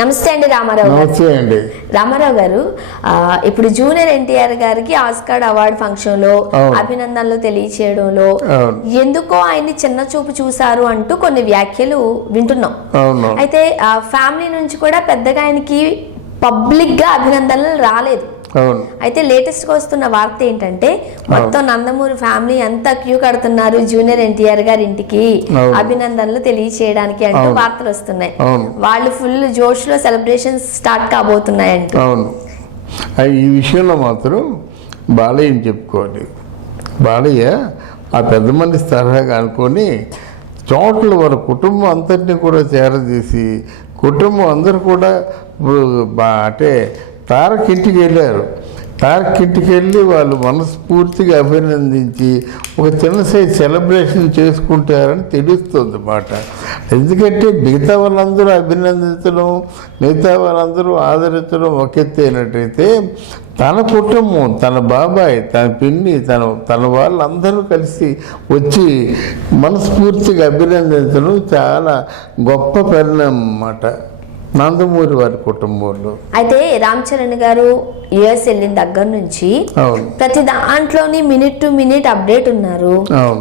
నమస్తే అండి రామారావు గారు. నమస్తే అండి. రామారావు గారు, ఇప్పుడు జూనియర్ ఎన్టీఆర్ గారికి ఆస్కార్ అవార్డు ఫంక్షన్ లో అభినందనలు తెలియచేయడంలో ఎందుకో ఆయన్ని చిన్న చూపు చూసారు అంటూ కొన్ని వ్యాఖ్యలు వింటున్నాం. అయితే ఫ్యామిలీ నుంచి కూడా పెద్దగా ఆయనకి పబ్లిక్ గా అభినందనలు రాలేదు. అయితే లేటెస్ట్ గా వస్తున్న వార్త ఏంటంటే మొత్తం నందమూరి ఫ్యామిలీ అంతా క్యూ కడుతున్నారు జూనియర్ ఎన్టీఆర్ గారి ఇంటికి అభినందనలు తెలియచేయడానికి అంటూ వార్తలు వస్తున్నాయి. వాళ్ళు ఫుల్ జోష్ లో సెలబ్రేషన్స్ స్టార్ట్ కాబోతున్నాయంట. ఈ విషయంలో మాత్రం బాలయ్యని చెప్పుకోవాలి. బాలయ్య ఆ పెద్ద మనిషి తరహాగా అనుకొని చోట్ల వాళ్ళ కుటుంబం అంతటినీ కూడా చేరదీసి కుటుంబం అందరూ కూడా అంటే తారక్ ఇంటికి వెళ్ళారు. తారక్ ఇంటికి వెళ్ళి వాళ్ళు మనస్ఫూర్తిగా అభినందించి ఒక చిన్న సైజ్ సెలబ్రేషన్ చేసుకుంటారని తెలుస్తుంది అన్నమాట. ఎందుకంటే మిగతా వాళ్ళందరూ అభినందించడం, మిగతా వాళ్ళందరూ ఆదరించడం ఒక ఎత్తు అయినట్టయితే తన కుటుంబం, తన బాబాయ్, తన పిన్ని, తన వాళ్ళందరూ కలిసి వచ్చి మనస్ఫూర్తిగా అభినందించడం చాలా గొప్ప పరిణామం అన్నమాట నందమూరి వారి కుటుంబంలో. అయితే రామ్ చరణ్ గారు యుఎస్ వెళ్ళిన దగ్గర నుంచి ప్రతి దాంట్లోని మినిట్ టు మినిట్ అప్డేట్ ఉన్నారు.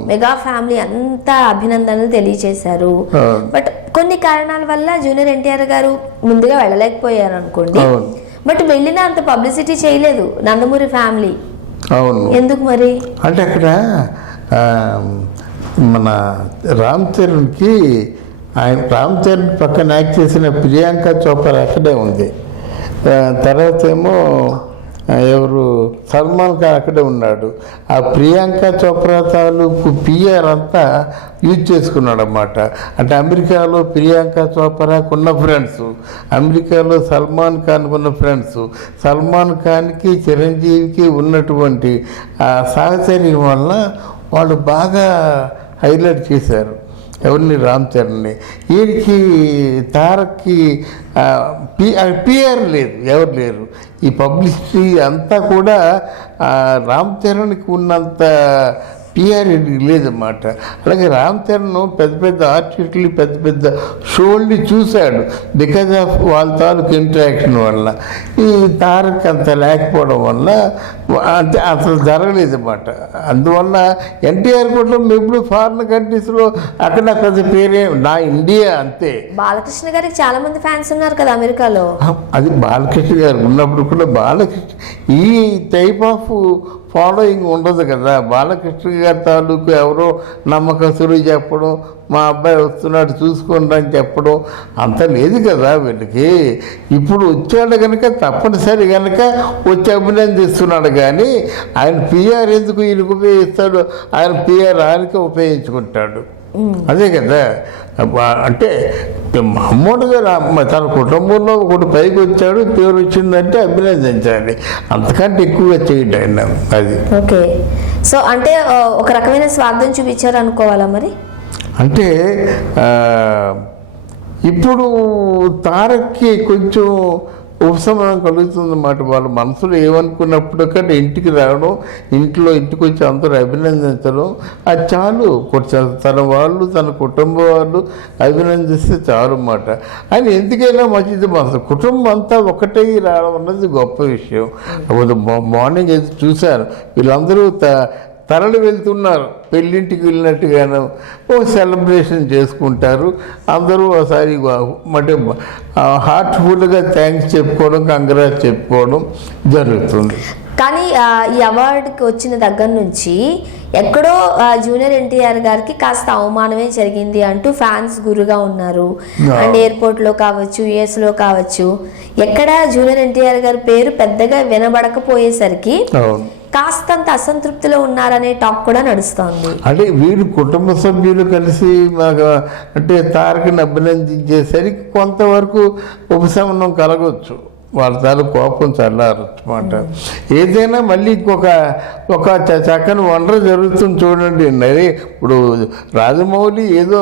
మెగా ఫ్యామిలీ అంతా అభినందనలు తెలియచేశారు. బట్ కొన్ని కారణాల వల్ల జూనియర్ ఎన్టీఆర్ గారు ముందుగా వెళ్ళలేకపోయారు అనుకోండి. బట్ వెళ్ళిన అంత పబ్లిసిటీ చేయలేదు నందమూరి ఫ్యామిలీ. ఎందుకు మరి అంటే అక్కడ మన రామ్ చరణ్కి రామ్ చరణ్ పక్కన యాక్ట్ చేసిన ప్రియాంక చోప్రా అక్కడే ఉంది. తర్వాత ఏమో ఎవరు సల్మాన్ ఖాన్ అక్కడే ఉన్నాడు. ఆ ప్రియాంక చోప్రా తాలూకు పిఆర్ అంతా యూజ్ చేసుకున్నాడు అన్నమాట. అంటే అమెరికాలో ప్రియాంక చోప్రాకు ఉన్న ఫ్రెండ్స్, అమెరికాలో సల్మాన్ ఖాన్ ఉన్న ఫ్రెండ్స్, సల్మాన్ ఖాన్కి చిరంజీవికి ఉన్నటువంటి ఆ సాహచర్యం వల్ల వాళ్ళు బాగా హైలైట్ చేశారు ఎవరిని, రామ్ చరణ్ని. వీరికి తారక్కి పిఆర్ లేదు, ఎవరు లేరు. ఈ పబ్లిసిటీ అంతా కూడా రామ్ చరణ్కి ఉన్నంత పిఆర్ లేదన్నమాట. అలాగే రామ్ చరణ్ పెద్ద పెద్ద ఆర్టిస్టులు, పెద్ద పెద్ద షోల్ని చూశాడు బికాజ్ ఆఫ్ వాళ్ళ తాలూకు ఇంటరాక్షన్ వల్ల. ఈ తారక్ అంత లేకపోవడం వల్ల అంటే అసలు జరగలేదన్నమాట. అందువల్ల ఎన్టీఆర్ కూడా ఎప్పుడు ఫారిన్ కంట్రీస్లో అక్కడ పెద్ద పేరే నా ఇండియా అంతే. బాలకృష్ణ గారికి చాలా మంది ఫ్యాన్స్ ఉన్నారు కదా అమెరికాలో. అది బాలకృష్ణ గారు ఉన్నప్పుడు కూడా బాలకృష్ణ ఈ టైప్ ఆఫ్ ఫాలోయింగ్ ఉండదు కదా. బాలకృష్ణ గారి తాలూకు ఎవరో నమ్మకస్తులు చెప్పడం, మా అబ్బాయి వస్తున్నాడు చూసుకోండి అని చెప్పడం అంత లేదు కదా వీళ్ళకి. ఇప్పుడు వచ్చాడు కనుక తప్పనిసరి కనుక వచ్చి అభినందిస్తున్నాడు. కానీ ఆయన పిఆర్ ఎందుకు ఈయనకు ఉపయోగిస్తాడు? ఆయన పిఆర్ ఆయనకే ఉపయోగించుకుంటాడు. అదే కదా. అంటే మామూలుగా తన కుటుంబంలో ఒకటి పైకి వచ్చాడు, పేరు వచ్చిందంటే అభినందించాలి, అంతకంటే ఎక్కువగా చేయండి ఆయన. అది ఓకే. సో అంటే ఒక రకమైన స్వార్థం చూపించారు అనుకోవాలా మరి? అంటే ఇప్పుడు తారక్కి కొంచెం ఉపశమనం కలుగుతుందన్నమాట. వాళ్ళ మనసులో ఏమనుకున్నప్పుడు కంటే ఇంటికి రావడం, ఇంటికి వచ్చి అందరూ అభినందించడం అది చాలు. తన వాళ్ళు, తన కుటుంబ వాళ్ళు అభినందిస్తే చాలు అన్నమాట. అని ఎందుకైనా మంచిది. మన కుటుంబం అంతా ఒకటై రావడం అన్నది గొప్ప విషయం. మార్నింగ్ అయితే చూశాను, వీళ్ళందరూ తరలి వెళ్తున్నారు, పెళ్ళింటికి వెళ్ళినట్టుగాను ఓ సెలబ్రేషన్ చేసుకుంటారు. అందరూ ఒకసారి అంటే హార్ట్ఫుల్గా థ్యాంక్స్ చెప్పుకోవడం, కంగ్రాట్స్ చెప్పుకోవడం జరుగుతుంది. కానీ ఈ అవార్డుకి వచ్చిన దగ్గర నుంచి ఎక్కడో జూనియర్ ఎన్టీఆర్ గారికి కాస్త అవమానమే జరిగింది అంటూ ఫ్యాన్స్ గురుగా ఉన్నారు. అండ్ ఎయిర్పోర్ట్లో కావచ్చు, యుఎస్లో కావచ్చు, ఎక్కడ జూనియర్ ఎన్టీఆర్ గారి పేరు పెద్దగా వినబడకపోయేసరికి కాస్తంత అసంతృప్తిలో ఉన్నారనే టాక్ కూడా నడుస్తోంది. అంటే వీళ్ళు కుటుంబ సభ్యులు కలిసి అంటే తారకని అభినందించేసరికి కొంతవరకు ఉపశమనం కలగవచ్చు. వాళ్ళ తాలూ కోపం చల్లారన్నమాట. ఏదైనా మళ్ళీ ఒక చక్కని వండర్ జరుగుతుంది చూడండి. నరే ఇప్పుడు రాజమౌళి ఏదో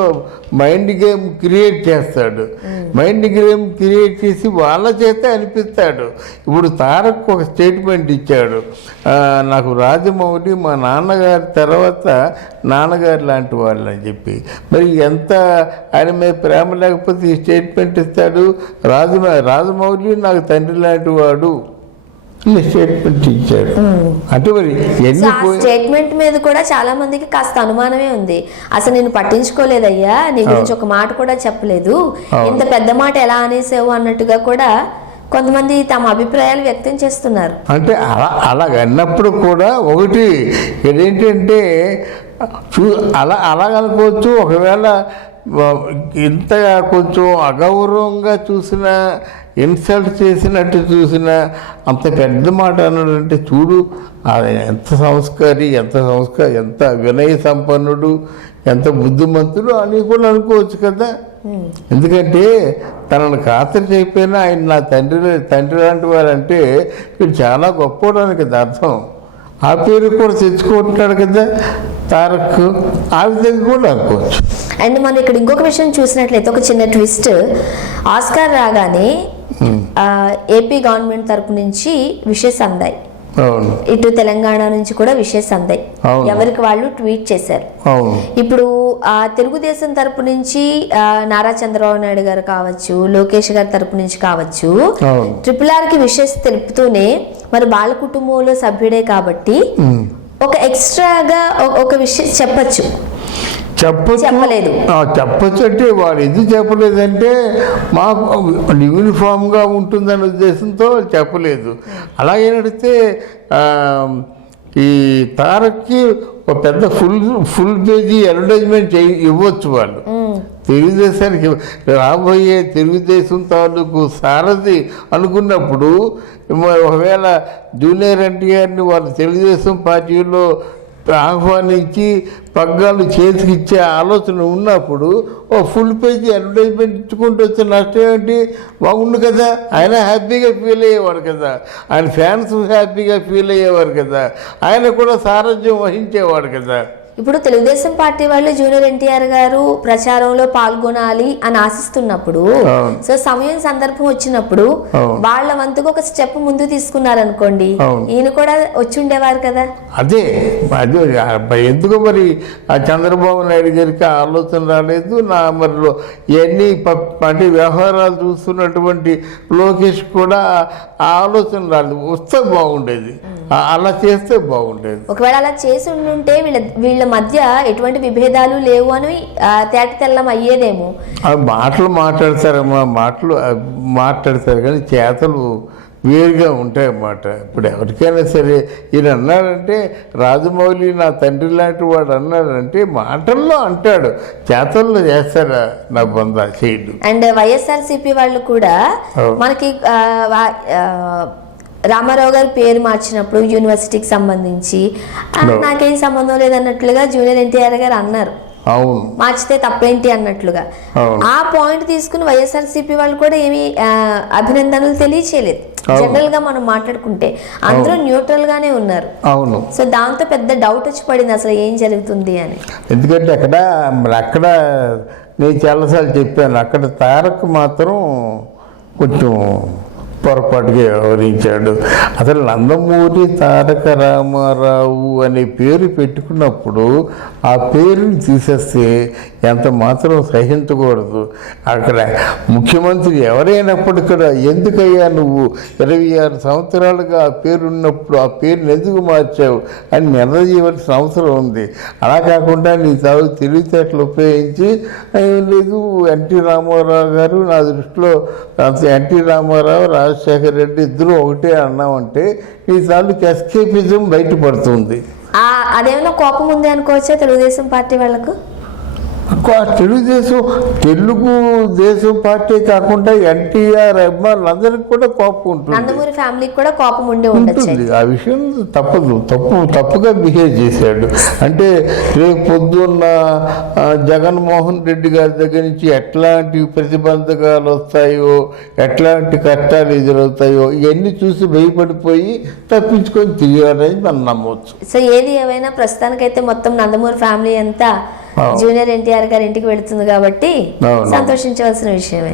మైండ్ గేమ్ క్రియేట్ చేస్తాడు, మైండ్ గేమ్ క్రియేట్ చేసి వాళ్ళ చేతే అనిపిస్తాడు. ఇప్పుడు తారక్ ఒక స్టేట్మెంట్ ఇచ్చాడు, నాకు రాజమౌళి మా నాన్నగారి తర్వాత నాన్నగారు లాంటి వాళ్ళు అని చెప్పి. మరి ఎంత ఆయన మీద ప్రేమ లేకపోతే ఈ స్టేట్మెంట్ ఇస్తాడు? రాజమౌళి నాకు తండ్రి లాంటి వాడు స్టేట్మెంట్ ఇచ్చాడు. అంటే మరి ఎన్ని స్టేట్మెంట్ మీద కూడా చాలా మందికి కాస్త అనుమానమే ఉంది. అసలు నేను పట్టించుకోలేదయ్యా, నీ గురించి ఒక మాట కూడా చెప్పలేదు, ఇంత పెద్ద మాట ఎలా అనేసావు అన్నట్టుగా కూడా కొంతమంది తమ అభిప్రాయాలు వ్యక్తం చేస్తున్నారు. అంటే అలాగ అన్నప్పుడు కూడా ఒకటి ఏంటంటే అలాగనుకోవచ్చు. ఒకవేళ ఇంతగా కొంచెం అగౌరవంగా చూసిన, ఇన్సల్ట్ చేసినట్టు చూసిన, అంత పెద్ద మాట అన్నాడంటే చూడు ఎంత సంస్కారి, ఎంత వినయ సంపన్నుడు, ఎంత బుద్ధిమంతుడు అని కూడా అనుకోవచ్చు కదా. ఎందుకంటే తనను ఖాతరు చేయకపోయినా ఆయన నా తండ్రి లాంటి వారంటే వీడు చాలా గొప్పవాడానికి కదా అర్థం. ఆ పేరు కూడా తెచ్చుకుంటున్నాడు కదా తారక్, ఆ విధంగా కూడా అనుకోవచ్చు. అండ్ మనం ఇక్కడ ఇంకొక విషయం చూసినట్లయితే ఒక చిన్న ట్విస్ట్, ఆస్కార్ రాగానే ఏపీ గవర్నమెంట్ తరపు నుంచి విషెస్ అందాయి, ఇటు తెలంగాణ నుంచి కూడా విషెస్ అందాయి, ఎవరికి వాళ్ళు ట్వీట్ చేశారు. ఇప్పుడు తెలుగుదేశం తరపు నుంచి నారా చంద్రబాబు నాయుడు గారు కావచ్చు, లోకేష్ గారి తరపు నుంచి కావచ్చు, RRR కి విషెస్ తెలుపుతూనే మరి వాళ్ళ కుటుంబంలో సభ్యుడే కాబట్టి ఒక ఎక్స్ట్రాగా ఒక విషయం చెప్పలేదు. చెప్పచ్చు అంటే వాడు ఎందుకు చెప్పలేదంటే మాకు యూనిఫామ్గా ఉంటుందనే ఉద్దేశంతో చెప్పలేదు. అలాగే నడితే ఈ తారక్కి ఒక పెద్ద ఫుల్ పేజీ అడ్వర్టైజ్మెంట్ ఇవ్వచ్చు వాళ్ళు. తెలుగుదేశానికి రాబోయే తెలుగుదేశం తాలూకు సారథి అనుకున్నప్పుడు ఒకవేళ జూనియర్ ఎన్టీఆర్ని వాళ్ళు తెలుగుదేశం పార్టీలో ఆహ్వానించి పగ్గాలు చేతికి ఇచ్చే ఆలోచన ఉన్నప్పుడు ఓ ఫుల్ పేజీ అడ్వర్టైజ్మెంట్ ఇచ్చుకుంటూ వచ్చే నష్టం ఏంటి? బాగుండు కదా, ఆయన హ్యాపీగా ఫీల్ అయ్యేవాడు కదా, ఆయన ఫ్యాన్స్ హ్యాపీగా ఫీల్ అయ్యేవారు కదా, ఆయన కూడా సారథ్యం వహించేవాడు కదా. ఇప్పుడు తెలుగుదేశం పార్టీ వాళ్ళు జూనియర్ ఎన్టీఆర్ గారు ప్రచారంలో పాల్గొనాలి అని ఆశిస్తున్నప్పుడు, సో సమయం సందర్భం వచ్చినప్పుడు వాళ్ళ వంతుకు ఒక స్టెప్ ముందు తీసుకున్నారనుకోండి, ఈయన కూడా వచ్చి ఉండేవారు కదా. అదే ఎందుకు మరి చంద్రబాబు నాయుడు గారికి ఆలోచన రాలేదు? మరి ఇవన్నీ అంటే వ్యవహారాలు చూస్తున్నటువంటి లోకేష్ కూడా ఆ ఆలోచన రాలేదు. వస్తే బాగుండేది, అలా చేస్తే బాగుండేది. ఒకవేళ అలా చేసి ఉండుంటే వీళ్ళ మధ్య ఎటువంటి విభేదాలు లేవు అని తేట తెల్లం అయ్యేదేమో. మాటలు మాట్లాడతారమ్మా, మాట్లాడతారు కానీ చేతలు వేరుగా ఉంటాయి అన్నమాట. ఇప్పుడు ఎవరికైనా సరే ఈయన అన్నాడంటే రాజమౌళి నా తండ్రి లాంటి వాడు అన్నాడంటే మాటల్లో అంటాడు, చేతల్లో చేస్తారా నా బొంద చేయడు. అండ్ వైఎస్ఆర్సీపీ వాళ్ళు కూడా మనకి రామారావు గారి పేరు మార్చినప్పుడు యూనివర్సిటీకి సంబంధించి నాకేం సంబంధం లేదన్నట్లుగా జూనియర్ ఎన్టీఆర్ గారు అన్నారు, మార్చితే తప్పేంటి అన్నట్లుగా. ఆ పాయింట్ తీసుకుని వైఎస్ఆర్సీపీ వాళ్ళు కూడా ఏమి అభినందనలు తెలియచేయలేదు. జనరల్ గా మనం మాట్లాడుకుంటే అందరూ న్యూట్రల్ గానే ఉన్నారు. సో దాంతో పెద్ద డౌట్ వచ్చి పడింది అసలు ఏం జరుగుతుంది అని. ఎందుకంటే అక్కడ నేను చాలాసార్లు చెప్పాను, అక్కడ తారక్ మాత్రం కొంచెం పొరపాటుగా వ్యవహరించాడు. అసలు నందమూరి తారక రామారావు అనే పేరు పెట్టుకున్నప్పుడు ఆ పేరుని తీసేస్తే ఎంత మాత్రం సహించకూడదు. అక్కడ ముఖ్యమంత్రి ఎవరైనప్పుడు కూడా ఎందుకయ్యా నువ్వు 26 సంవత్సరాలుగా ఆ పేరు ఉన్నప్పుడు ఆ పేరుని ఎందుకు మార్చావు అని నిలదీయవలసిన అవసరం ఉంది. అలా కాకుండా నీ తెలివితేటలు ఉపయోగించి లేదు ఎన్టీ రామారావు గారు నా దృష్టిలో ఎన్టీ రామారావు రాజశేఖర రెడ్డి ఇద్దరు ఒకటే అన్నామంటే ఈ తాలూకు ఎస్కేపిజం బయటపడుతుంది. అదేమన్నా కోపం ఉంది అనుకోవచ్చా తెలుగుదేశం పార్టీ వాళ్ళకు? తెలుగుదేశం పార్టీ కాకుండా ఎన్టీఆర్ అభిమానులందరికీ కూడా కోపం ఉంటుంది. నందమూరి ఫ్యామిలీకి కూడా కోపం ఉండి ఉండొచ్చు. ఆ విషయం తప్పుగా బిహేవ్ చేశాడు. అంటే రేపు పొద్దున్న జగన్మోహన్ రెడ్డి గారి దగ్గర నుంచి ఎట్లాంటి ప్రతిబంధకాలు వస్తాయో, ఎట్లాంటి కష్టాలు ఎదురవుతాయో ఇవన్నీ చూసి భయపడిపోయి తప్పించుకొని తిరిగారని మనం నమ్మవచ్చు. సో ఏది ఏమైనా ప్రస్తుతానికైతే మొత్తం నందమూరి ఫ్యామిలీ అంతా జూనియర్ ఎన్టీఆర్ గారి ఇంటికి వెళుతుంది కాబట్టి సంతోషించవలసిన విషయమే.